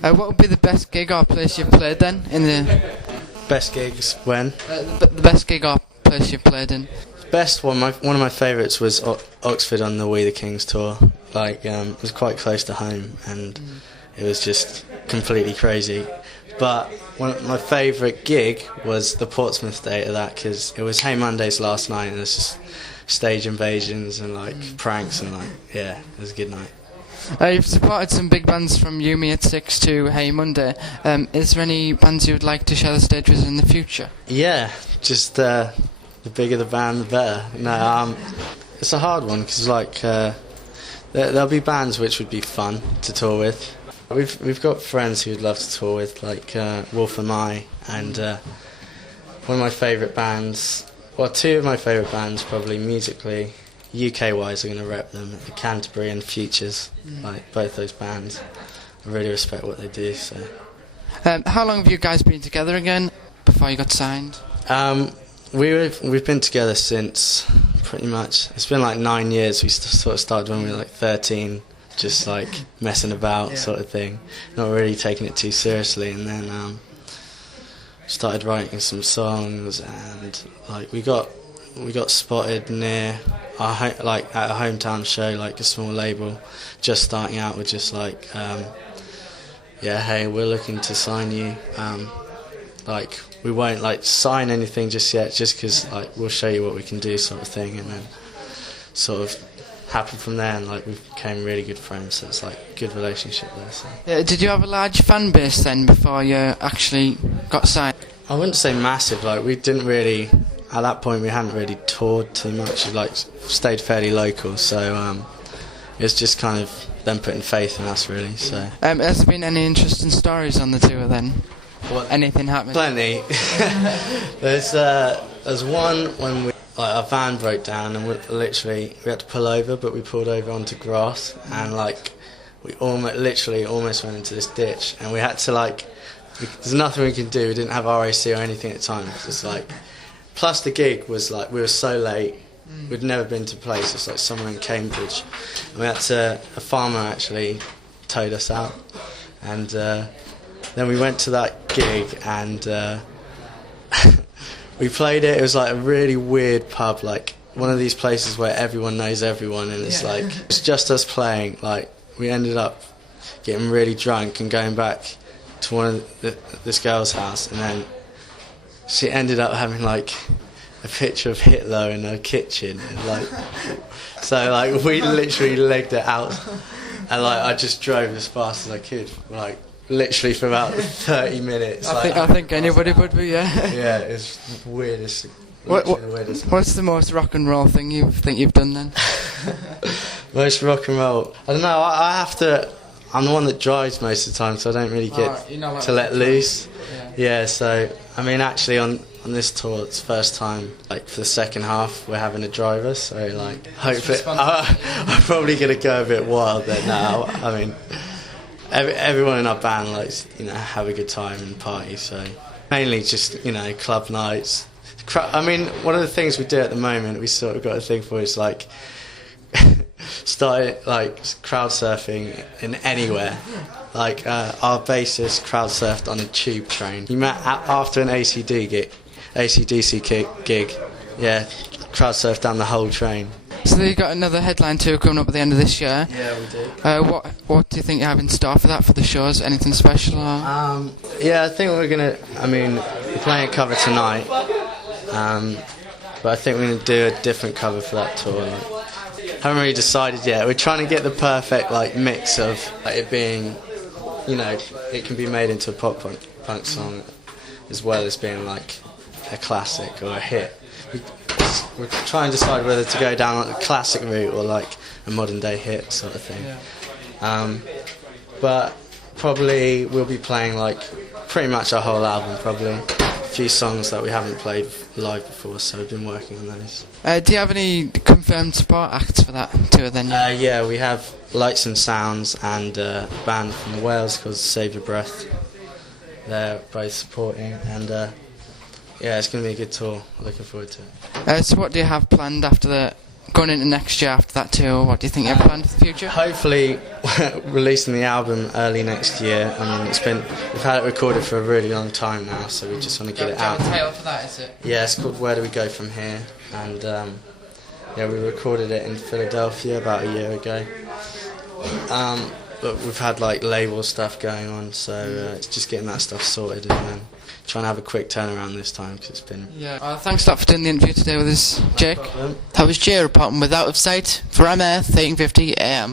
What would be the best gig or place you've played then? In the Best gigs when? the best gig or place you've played in? Best one. One of my favourites was Oxford on the We the Kings tour. It was quite close to home, and it was just completely crazy. But my favourite gig was the Portsmouth date of that, because it was Hey Mondays last night, and it was just stage invasions and pranks, and it was a good night. You've supported some big bands from You Me at 6 to Hey Monday. Is there any bands you would like to share the stage with in the future? Yeah, just the bigger the band, the better. No, it's a hard one, because there'll be bands which would be fun to tour with. We've got friends who'd love to tour with, like Wolf and I, and one of my favourite bands, well, two of my favourite bands probably musically, UK-wise, are going to rep them, the Canterbury and Futures, both those bands. I really respect what they do. So, how long have you guys been together again before you got signed? We've been together since pretty much, it's been like 9 years. We sort of started when we were 13. Just messing about sort of thing, not really taking it too seriously, and then started writing some songs, and we got spotted near our at a hometown show, a small label, just starting out with just hey, we're looking to sign you, we won't sign anything just yet, just because we'll show you what we can do, sort of thing, and then sort of happened from there, and we became really good friends, so it's good relationship there. So. Did you have a large fan base then before you actually got signed? I wouldn't say massive, we didn't really, at that point we hadn't really toured too much, we stayed fairly local, so it was just kind of them putting faith in us really. So. Has there been any interesting stories on the tour then? Anything happened? Plenty. There's one when our van broke down, and we had to pull over, but we pulled over onto grass, and we almost went into this ditch, and we had to there's nothing we can do. We didn't have RAC or anything at the time. It's just plus the gig was we were so late. We'd never been to a place. It's somewhere in Cambridge, and a farmer actually towed us out, and then we went to that gig, and we played it. It was a really weird pub, one of these places where everyone knows everyone, and it's it's just us playing. We ended up getting really drunk and going back to one of this girl's house, and then she ended up having a picture of Hitler in her kitchen, and so we literally legged it out, and I just drove as fast as I could, literally for about 30 minutes. I think anybody would be, yeah. Yeah, it's the weirdest. What's the most rock and roll thing you think you've done then? Most rock and roll? I don't know, I have to, I'm the one that drives most of the time, so I don't really get to let loose. Yeah, so, I mean, actually on this tour, it's the first time, for the second half, we're having a driver, so, hopefully, I'm probably going to go a bit wild there now. I mean, everyone in our band likes, have a good time and party, so mainly just, club nights. I mean, one of the things we do at the moment, we sort of got a thing for is started crowd surfing in anywhere. Our bassist crowd surfed on a tube train. He met after an ACDC gig. Yeah, crowd surfed down the whole train. So you've got another headline tour coming up at the end of this year. Yeah, we do. What do you think you have in store for that, for the shows? Anything special? Yeah, I think we're playing a cover tonight, but I think we're going to do a different cover for that tour. Haven't really decided yet. We're trying to get the perfect mix of it being, it can be made into a punk song, as well as being a classic or a hit. We're trying to decide whether to go down a classic route or a modern day hit sort of thing. Yeah. But probably we'll be playing pretty much our whole album, probably. A few songs that we haven't played live before, so we've been working on those. Do you have any confirmed support acts for that tour then? Yeah, we have Lights and Sounds and a band from Wales called Save Your Breath. They're both supporting, and yeah, it's going to be a good tour. Looking forward to it. So what do you have planned after going into next year after that tour, what do you think you have planned for the future? Hopefully, releasing the album early next year. I mean, we've had it recorded for a really long time now, so we just want to get it out. Title for that, is it? Yeah, it's called Where Do We Go From Here, and yeah, we recorded it in Philadelphia about a year ago. But we've had like label stuff going on, so it's just getting that stuff sorted and then trying to have a quick turnaround this time because it's been. Yeah. Thanks a lot for doing the interview today with us, Jake. No problem. That was Jay reporting with Out of Sight for Ramair 1350 AM.